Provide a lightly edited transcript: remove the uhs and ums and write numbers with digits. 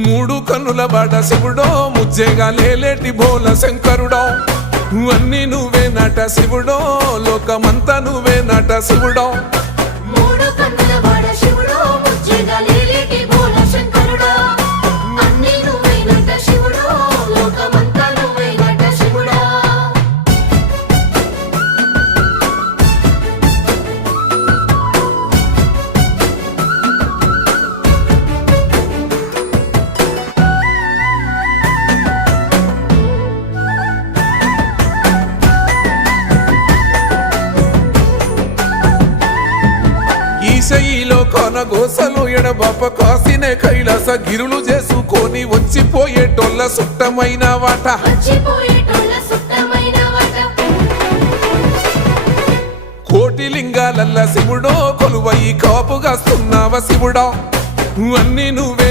మూడు కన్నుల బాట శివుడో ముజ్జేగా లేలేటి బోల శంకరుడో అన్ని నువ్వే నట శివుడో లోకమంతా నువ్వే నట శివుడో మూడు కన్నుల బాట శివుడో ముజ్జేగా లేలేటి బోల శంకరుడో అన్ని నువ్వే నట శివుడో లోకమంతా నువ్వే నట శివుడో ఈశయిలో కొనగోసలు ఎడబాప కాసినే కైలాస గిరులు చేసుకొని వచ్చిపోయేటోళ్ళ సుట్టమైన వాట వచ్చిపోయేటోళ్ళ సుట్టమైన వాట కోటి లింగాలల్ల శివుడో కొలువయి కాపుగాస్తున్నావ శివుడా అన్ని నువ్వే